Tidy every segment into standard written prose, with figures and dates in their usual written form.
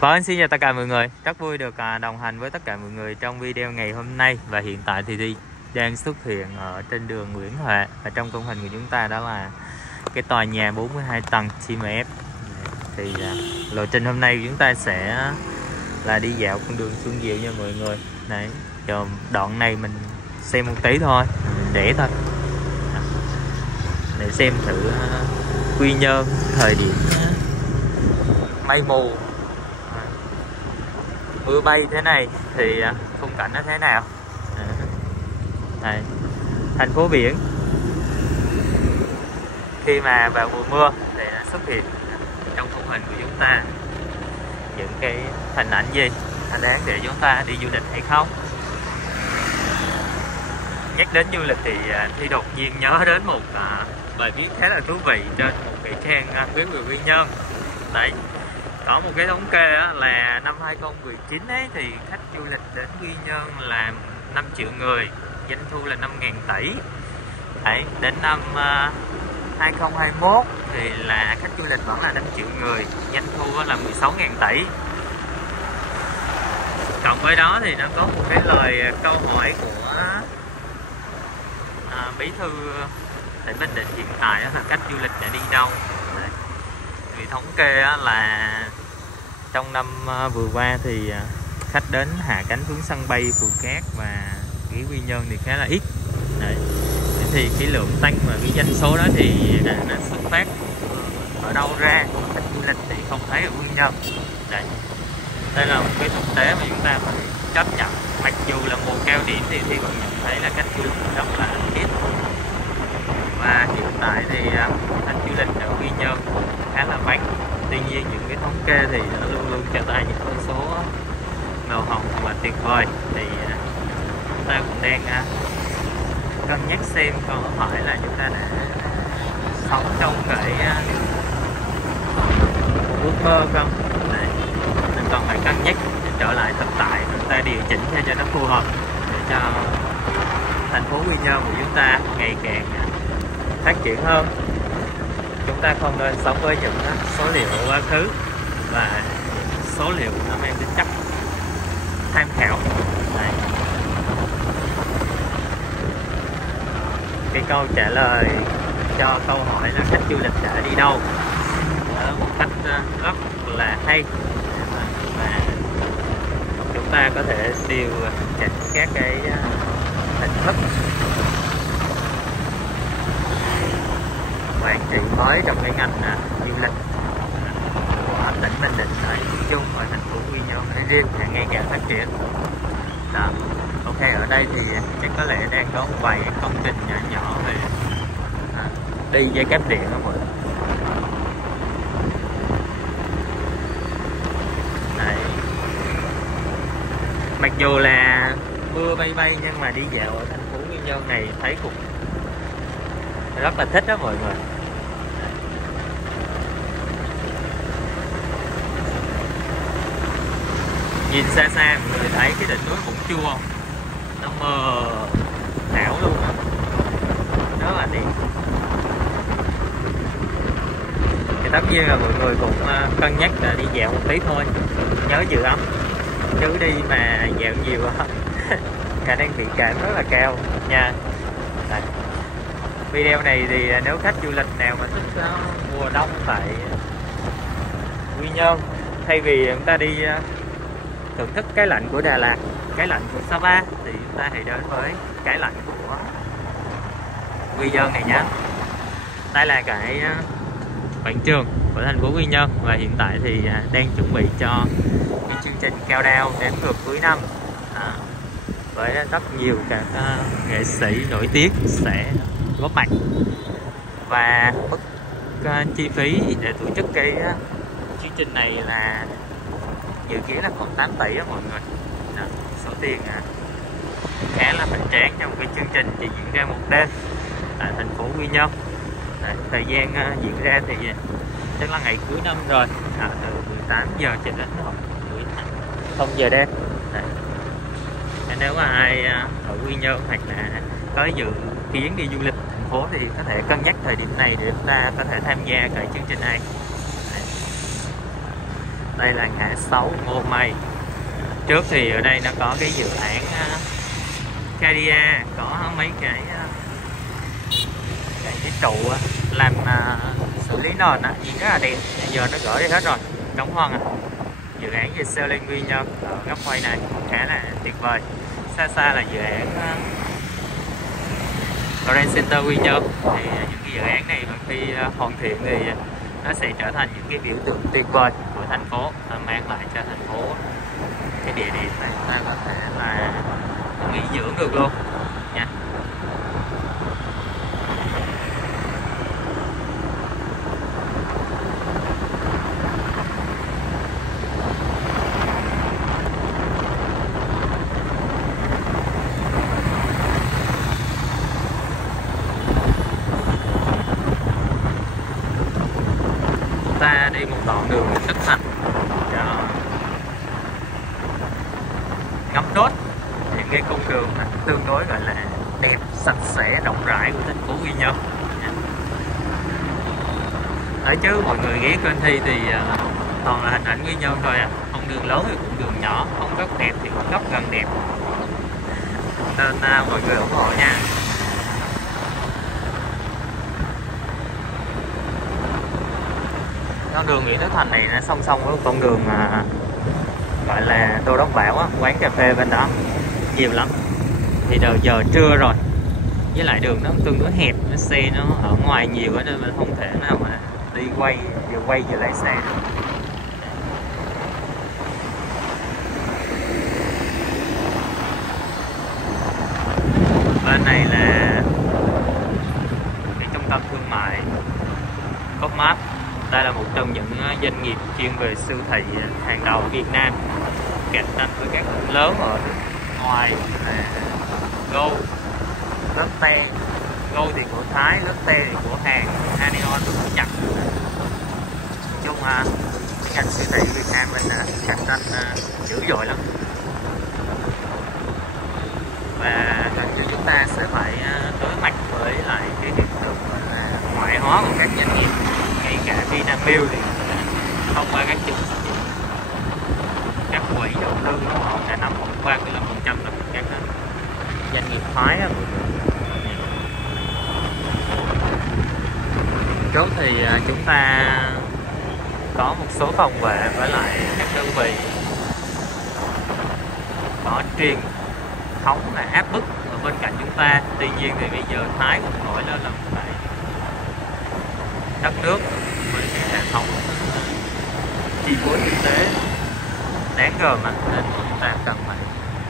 Vâng, xin chào tất cả mọi người. Rất vui được đồng hành với tất cả mọi người trong video ngày hôm nay. Và hiện tại thì đang xuất hiện ở trên đường Nguyễn Huệ. Và trong khung hình của chúng ta đó là cái tòa nhà 42 tầng CMF. Thì lộ trình hôm nay chúng ta sẽ là đi dạo con đường Xuân Diệu nha mọi người. Đấy, đoạn này mình xem một tí thôi, để thôi, để xem thử Quy Nhơn thời điểm mây mù, mưa bay thế này thì khung cảnh nó thế nào. Đây, thành phố biển khi mà vào mùa mưa thì nó xuất hiện trong khung hình của chúng ta những cái hình ảnh gì đáng để chúng ta đi du lịch hay không. Nhắc đến du lịch thì đột nhiên nhớ đến một bài viết khá là thú vị trên một cái trang web của Quy Nhơn. Đấy, có một cái thống kê là năm 2019 ấy, thì khách du lịch đến Quy Nhơn là 5 triệu người, doanh thu là 5.000 tỷ. Đấy, đến năm 2021 thì là khách du lịch vẫn là 5 triệu người, doanh thu là 16.000 tỷ. Cộng với đó thì nó có một cái lời câu hỏi của bí thư tỉnh Bình Định hiện tại là khách du lịch đã đi đâu. Đấy, vì thống kê là trong năm vừa qua thì khách đến hạ cánh xuống sân bay Phù Cát và cái Quy Nhơn thì khá là ít. Đấy, thì cái lượng tăng và cái doanh số đó thì nó xuất phát ở đâu ra, khách du lịch thì không thấy ở Quy Nhơn. Đấy, đây là một cái thực tế mà chúng ta phải chấp nhận. Mặc dù là mùa cao điểm thì vẫn nhận thấy là khách du lịch rất là ít. Và hiện tại thì khách du lịch ở Quy Nhơn khá là vắng. Tuy nhiên những cái thống kê thì nó luôn luôn cho ta những con số màu hồng và tuyệt vời. Thì chúng ta cũng đang cân nhắc xem có phải là chúng ta đã sống trong cái ước mơ không. Đấy, mình còn phải cân nhắc để trở lại thực tại, chúng ta điều chỉnh cho nó phù hợp để cho thành phố Quy Nhơn của chúng ta ngày càng phát triển hơn. Chúng ta không nên sống với những số liệu quá khứ và số liệu nó mang tính chất tham khảo. Đấy, cái câu trả lời cho câu hỏi là khách du lịch đã đi đâu ở một cách rất là hay, và chúng ta có thể điều chỉnh các cái hình thức quản trị mới trong cái ngành du lịch của tỉnh Bình Định nói chung và thành phố Quy Nhơn nói riêng ngày càng phát triển. Đó. Ok, ở đây thì chắc có lẽ đang có một vài công trình nhỏ nhỏ về đi dây cáp điện đó mọi người. Đấy, mặc dù là mưa bay nhưng mà đi dạo ở thành phố Quy Nhơn này thấy cũng rất là thích đó mọi người. Nhìn xa xa mọi người thấy cái đỉnh núi Vũng Chua nó mờ ảo luôn đó. Rất là đẹp. Thì tất nhiên là mọi người cũng cân nhắc là đi dạo một tí thôi, nhớ giữ ấm, chứ đi mà dạo nhiều khả năng bị cảm rất là cao nha. Đấy, video này thì nếu khách du lịch nào mà thích mùa đông tại Quy Nhơn, thay vì chúng ta đi thưởng thức cái lạnh của Đà Lạt, cái lạnh của Sapa, thì chúng ta hãy đến với cái lạnh của Quy Nhơn này nhé. Đây là cái quảng trường của thành phố Quy Nhơn và hiện tại thì đang chuẩn bị cho cái chương trình countdown đếm ngược cuối năm với rất nhiều các nghệ sĩ nổi tiếng sẽ góp mặt, và mức chi phí để tổ chức cái chương trình này là dự kiến là còn 8 tỷ đó mọi người. Đó, số tiền khá là hoành tráng trong cái chương trình chỉ diễn ra một đêm tại thành phố Quy Nhơn. Đấy, thời gian diễn ra thì chắc là ngày cuối năm rồi, từ 18 giờ cho đến 0 giờ đêm. Đấy, nếu mà ai ở Quy Nhơn hoặc là có dự kiến đi du lịch thành phố thì có thể cân nhắc thời điểm này để chúng ta có thể tham gia cái chương trình này. Đây là ngã 6 Ngô Mây. Trước thì ở đây nó có cái dự án Cadia, có mấy cái trụ làm xử lý nền á, nhìn rất là đẹp. Bây giờ nó gỡ đi hết rồi, trống hoang à. Dự án về Selling Quy Nhơn ở góc quay này khá là tuyệt vời. Xa xa là dự án Grand Center Quy Nhơn. Thì những cái dự án này khi hoàn thiện thì nó sẽ trở thành những cái biểu tượng tuyệt vời của thành phố, mang lại cho thành phố cái địa điểm này ta có thể là nghỉ dưỡng được luôn nha. Ta đi một đoạn đường Tất Thành ngắm đốt những cái cung đường tương đối gọi là đẹp, sạch sẽ, rộng rãi của thành phố Quy Nhơn. Đấy chứ mọi người ghé kênh Thi thì toàn là hình ảnh Quy Nhơn thôi à, không đường lớn thì cũng đường nhỏ, không góc đẹp thì cũng góc gần đẹp, nên mọi người ủng hộ nha. Con đường Nguyễn Tất Thành này nó song song với con đường gọi là Đô Đốc Bảo á, quán cà phê bên đó nhiều lắm. Thì giờ trưa rồi, với lại đường nó tương đối hẹp, xe nó ở ngoài nhiều quá nên mình không thể nào mà đi quay vừa lái xe được. Bên này là cái trung tâm thương mại Copmart. Đây là một trong những doanh nghiệp chuyên về siêu thị hàng đầu ở Việt Nam, cạnh tranh với các lớn ở ngoài là Go, Lotte. Go thì của Thái, Lotte thì của Hàn, Anion thì của Nhật. Nói chung ngành siêu thị Việt Nam mình cạnh tranh dữ dội lắm, và gần như chúng ta sẽ phải đối mặt với lại cái hiện tượng là ngoại hóa của các doanh nghiệp. Ngay cả Vinamilk thì thông qua các chương trình, các quỹ đầu tư của họ đã nằm khoảng 35% là các doanh nghiệp Thái á. Trước thì chúng ta có một số phòng vệ với lại các đơn vị có truyền thống là áp bức ở bên cạnh chúng ta. Tuy nhiên thì bây giờ Thái cũng nổi lên là một cái đất nước với cái hệ thống chi phối kinh tế đáng gờm, nên chúng ta cần phải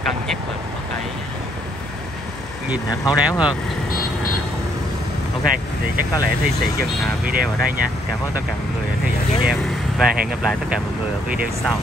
cân nhắc về một cái nhìn nó thấu đáo hơn. Ok, thì chắc có lẽ Thi sẽ dừng video ở đây nha. Cảm ơn tất cả mọi người đã theo dõi video và hẹn gặp lại tất cả mọi người ở video sau.